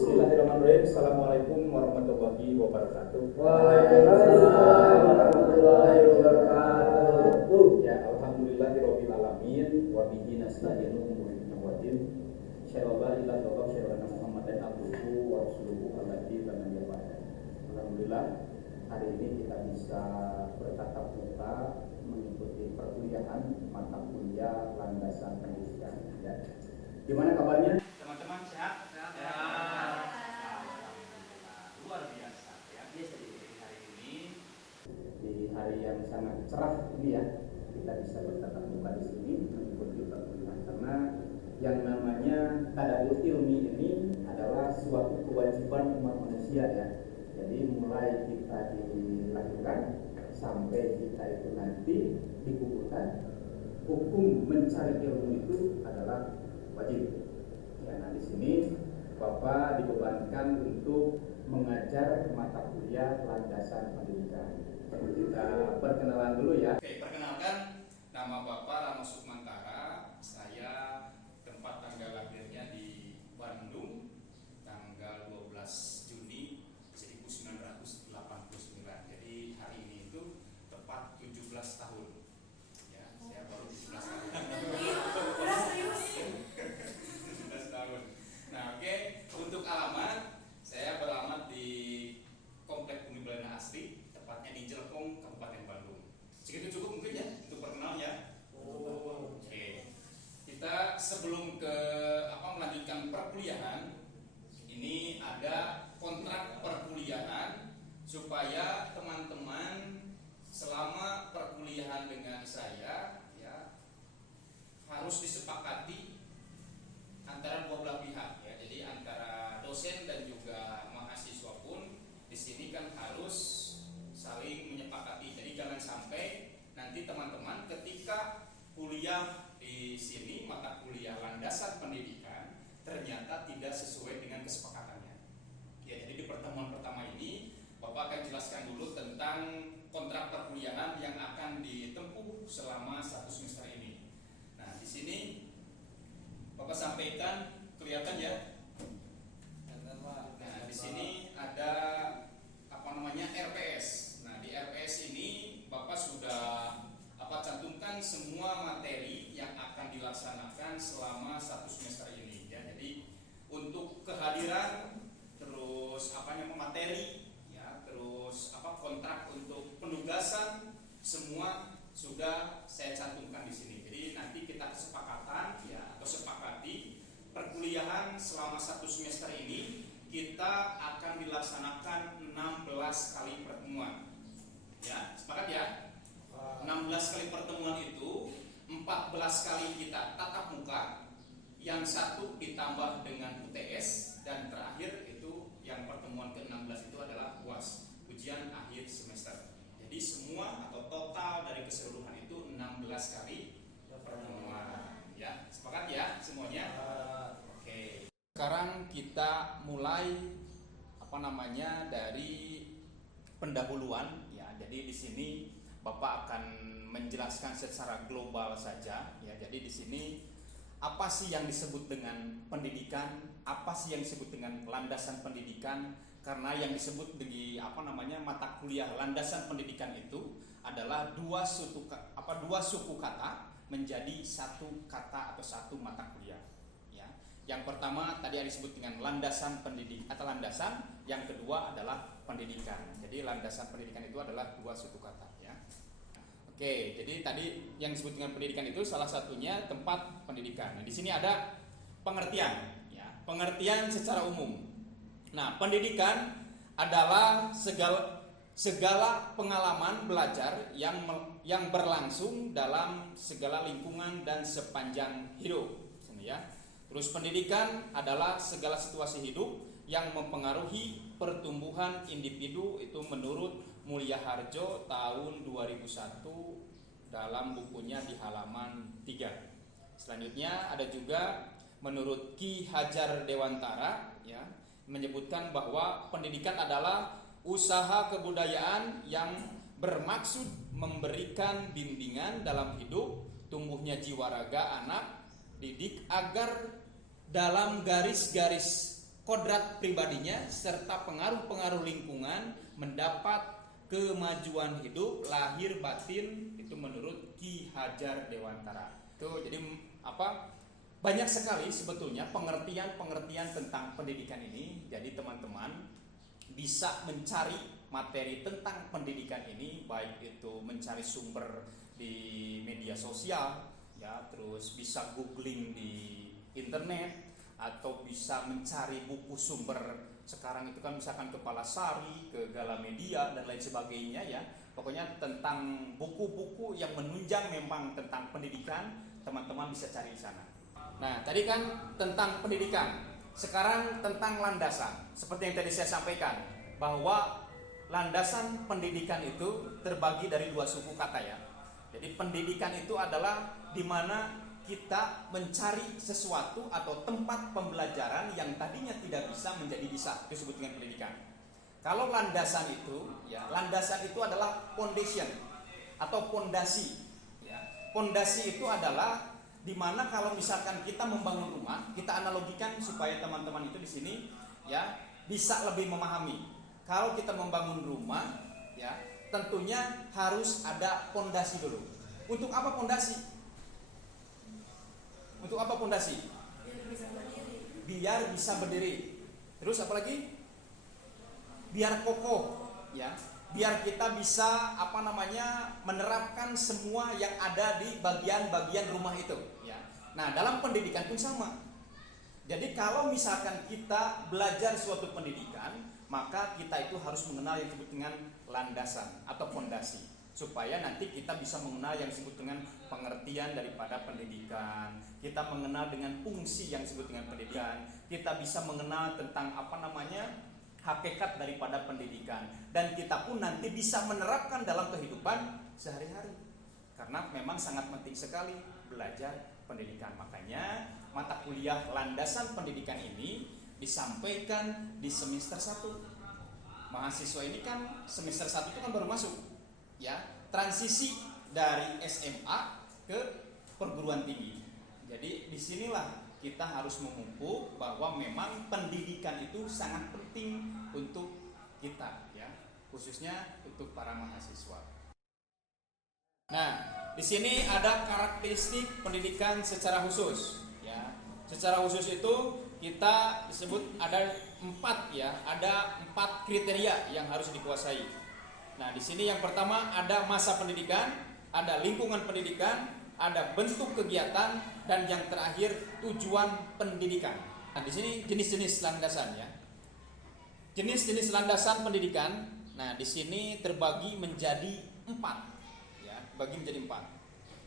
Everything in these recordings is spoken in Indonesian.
Bismillahirrahmanirrahim. Assalamualaikum warahmatullahi wabarakatuh. Waalaikumsalam warahmatullahi wabarakatuh. Ya, alhamdulillahirabbil alamin wa bihi nasta'inu umuri dunya. Asyhadu an la ilaha illallah wa asyhadu anna Muhammadan abduhu wa rasuluhu alladzi la nabiyya ba'da. Alhamdulillah hari ini kita bisa bertatap muka mengikuti perkuliahan mata kuliah landasan pendidikan ya. Gimana kabarnya? Teman-teman sehat? Luar biasa ya. Hari ini di hari yang sangat cerah ini ya, kita bisa bertatap muka di sini mengikuti perkuliahan karena yang namanya tadabbur ilmi ini adalah suatu kewajiban umat manusia ya. Jadi mulai kita dilahirkan sampai kita itu nanti dikuburkan, hukum mencari ilmu itu adalah wajib. Ya, nah di sini Bapak dibebankan untuk mengajar mata kuliah landasan pendidikan. Kita perkenalan dulu ya. Oke, perkenalkan, nama Bapak Rama Sukmantara. Saya tempat tanggal lahirnya di Bandung, tanggal 12 Juni 1989. Jadi hari ini itu tepat 17 tahun. Ya, saya baru 17 tahun. 17 tahun. Nah, oke, untuk alamat, saya beralamat di Komplek Bumi Belanda Asri, tepatnya di Jelekong, Kabupaten Bandung. Segitu cukup mungkin ya untuk perkenal ya. Oke. Kita sebelum ke melanjutkan perkuliahan, ini ada kontrak perkuliahan supaya teman-teman selama perkuliahan dengan saya ya harus disepakati antara dua belah pihak ya. Jadi antara dosen dan juga mahasiswa pun di sini kan harus saling menyepakati. Jadi jangan sampai nanti teman-teman ketika kuliah di sini mata kuliah landasan pendidikan ternyata tidak sesuai dengan kesepakatannya. Ya, jadi di pertemuan pertama ini Bapak akan jelaskan dulu tentang kontrak perkuliahan yang akan ditempuh selama 1 semester ini. Nah, di sini Bapak sampaikan, kelihatan ya. Nah, di sini ada RPS. Nah, di RPS ini Bapak sudah cantumkan semua materi yang akan dilaksanakan selama 1 semester ini ya. Jadi untuk kehadiran, terus materi ya, terus kontrak untuk penugasan semua sudah saya cantumkan di sini. Jadi nanti kita kesepakatan ya, atau sepakati perkuliahan selama 1 semester ini kita akan dilaksanakan 16 kali pertemuan. Ya, sepakat ya? 16 kali pertemuan itu 14 kali kita tatap muka, yang satu ditambah dengan UTS, dan terakhir itu yang pertemuan ke-16 itu adalah UAS, ujian akhir semester. Jadi semua atau total dari keseluruhan itu 16 kali pertemuan. Ya, sepakat ya semuanya? Oke. Sekarang kita mulai dari pendahuluan ya. Jadi di sini Bapak akan menjelaskan secara global saja ya. Jadi di sini apa sih yang disebut dengan pendidikan? Apa sih yang disebut dengan landasan pendidikan? Karena yang disebut di mata kuliah landasan pendidikan itu adalah dua suku kata menjadi satu kata atau satu mata kuliah. Ya. Yang pertama tadi disebut dengan landasan pendidik atau landasan, yang kedua adalah pendidikan. Jadi landasan pendidikan itu adalah dua suku kata ya. Oke, jadi tadi yang disebut dengan pendidikan itu salah satunya tempat pendidikan. Nah, di sini ada pengertian ya, pengertian secara umum. Nah, pendidikan adalah segala pengalaman belajar yang berlangsung dalam segala lingkungan dan sepanjang hidup. Ya. Terus pendidikan adalah segala situasi hidup yang mempengaruhi pertumbuhan individu, itu menurut Mulia Harjo tahun 2001 dalam bukunya di halaman 3. Selanjutnya ada juga menurut Ki Hajar Dewantara ya, menyebutkan bahwa pendidikan adalah usaha kebudayaan yang bermaksud memberikan bimbingan dalam hidup, tumbuhnya jiwa raga anak didik agar dalam garis-garis kodrat pribadinya serta pengaruh-pengaruh lingkungan mendapat kemajuan hidup lahir batin, itu menurut Ki Hajar Dewantara. Itu jadi banyak sekali sebetulnya pengertian-pengertian tentang pendidikan ini. Jadi teman-teman bisa mencari materi tentang pendidikan ini, baik itu mencari sumber di media sosial ya, terus bisa googling di internet, atau bisa mencari buku sumber. Sekarang itu kan misalkan ke Palasari, ke Galamedia dan lain sebagainya ya. Pokoknya tentang buku-buku yang menunjang memang tentang pendidikan, teman-teman bisa cari di sana. Nah, tadi kan tentang pendidikan. Sekarang tentang landasan. Seperti yang tadi saya sampaikan, bahwa landasan pendidikan itu terbagi dari dua suku kata ya. Jadi pendidikan itu adalah di mana kita mencari sesuatu atau tempat pembelajaran yang tadinya tidak bisa menjadi bisa, itu disebut dengan pendidikan. Kalau landasan itu, ya, landasan itu adalah foundation atau pondasi. Ya. Pondasi itu adalah dimana kalau misalkan kita membangun rumah, kita analogikan supaya teman-teman itu di sini, ya, bisa lebih memahami. Kalau kita membangun rumah, ya, tentunya harus ada pondasi dulu. Untuk apa pondasi? Untuk apa pondasi? Biar bisa berdiri. Terus apa lagi? Biar kokoh, ya. Biar kita bisa menerapkan semua yang ada di bagian-bagian rumah itu, ya. Nah, dalam pendidikan pun sama. Jadi kalau misalkan kita belajar suatu pendidikan, maka kita itu harus mengenal yang disebut dengan landasan atau pondasi, supaya nanti kita bisa mengenal yang disebut dengan pengertian daripada pendidikan, kita mengenal dengan fungsi yang disebut dengan pendidikan, kita bisa mengenal tentang hakikat daripada pendidikan, dan kita pun nanti bisa menerapkan dalam kehidupan sehari-hari. Karena memang sangat penting sekali belajar pendidikan. Makanya mata kuliah landasan pendidikan ini disampaikan di semester 1. Mahasiswa ini kan semester 1 itu kan baru masuk, ya, transisi dari SMA ke perguruan tinggi. Jadi disinilah kita harus memupuk bahwa memang pendidikan itu sangat penting untuk kita, ya, khususnya untuk para mahasiswa. Nah, di sini ada karakteristik pendidikan secara khusus, ya. Secara khusus itu kita disebut ada 4, ya, ada 4 kriteria yang harus dikuasai. Nah, di sini yang pertama ada masa pendidikan, ada lingkungan pendidikan, ada bentuk kegiatan, dan yang terakhir tujuan pendidikan. Nah, di sini jenis-jenis landasan, ya. Jenis-jenis landasan pendidikan. Nah, di sini terbagi menjadi 4, ya, bagi menjadi 4.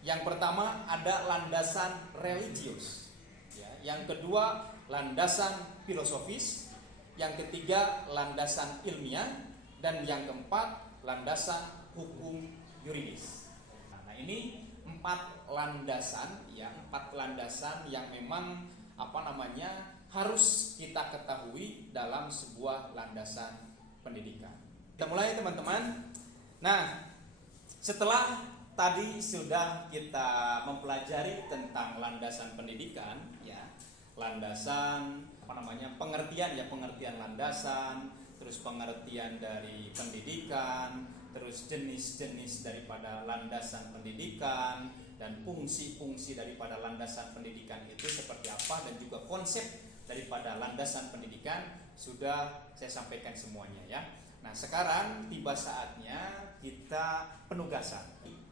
Yang pertama ada landasan religius, ya. Yang kedua landasan filosofis, yang ketiga landasan ilmiah, dan yang keempat landasan hukum yuridis. Nah, ini 4 landasan, ya, 4 landasan yang memang harus kita ketahui dalam sebuah landasan pendidikan. Kita mulai, teman-teman. Nah, setelah tadi sudah kita mempelajari tentang landasan pendidikan, ya, landasan pengertian, ya, pengertian landasan, terus pengertian dari pendidikan, terus jenis-jenis daripada landasan pendidikan, dan fungsi-fungsi daripada landasan pendidikan itu seperti apa, dan juga konsep daripada landasan pendidikan sudah saya sampaikan semuanya, ya. Nah, sekarang tiba saatnya kita penugasan,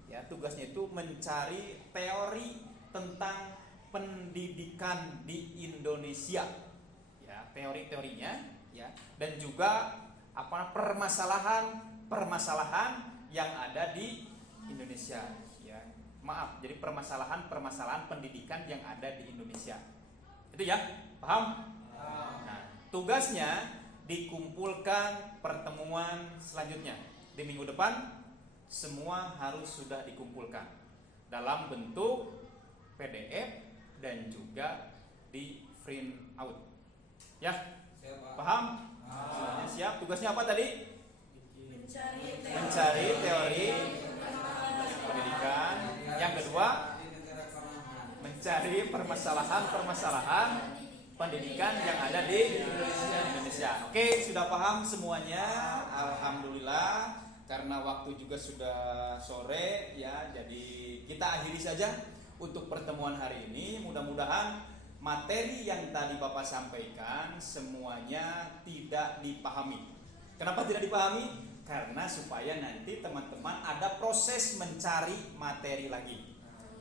ya. Tugasnya itu mencari teori tentang pendidikan di Indonesia, ya, teori-teorinya, ya, dan juga permasalahan yang ada di Indonesia, ya. Maaf, jadi permasalahan pendidikan yang ada di Indonesia. Itu, ya, paham? Nah, tugasnya dikumpulkan pertemuan selanjutnya di minggu depan. Semua harus sudah dikumpulkan dalam bentuk PDF dan juga di print out, ya. Paham? Semuanya siap? Tugasnya apa tadi? Mencari teori pendidikan. Yang kedua, mencari permasalahan pendidikan yang ada di Indonesia. Oke, sudah paham semuanya? Alhamdulillah. Karena waktu juga sudah sore ya, jadi kita akhiri saja untuk pertemuan hari ini. Mudah-mudahan materi yang tadi Bapak sampaikan semuanya tidak dipahami. Kenapa tidak dipahami? Karena supaya nanti teman-teman ada proses mencari materi lagi.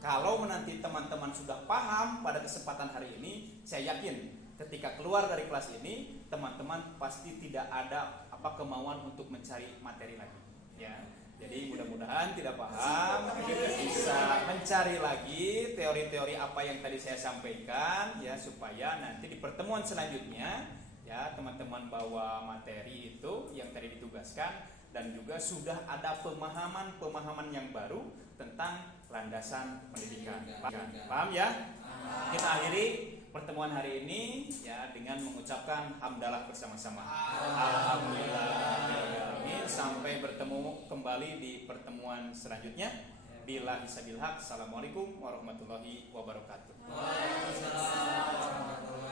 Kalau nanti teman-teman sudah paham pada kesempatan hari ini, saya yakin ketika keluar dari kelas ini teman-teman pasti tidak ada kemauan untuk mencari materi lagi. Ya, jadi mudah-mudahan tidak paham bisa mencari lagi teori-teori apa yang tadi saya sampaikan ya, supaya nanti di pertemuan selanjutnya ya teman-teman bawa materi itu yang tadi ditugaskan dan juga sudah ada pemahaman yang baru tentang landasan pendidikan. Paham ya? Kita akhiri pertemuan hari ini ya dengan mengucapkan hamdalah bersama-sama. Alhamdulillah. Sampai bertemu kembali di pertemuan selanjutnya. Billahi sabil haq. Assalamualaikum warahmatullahi wabarakatuh. Waalaikumsalam warahmatullahi wabarakatuh.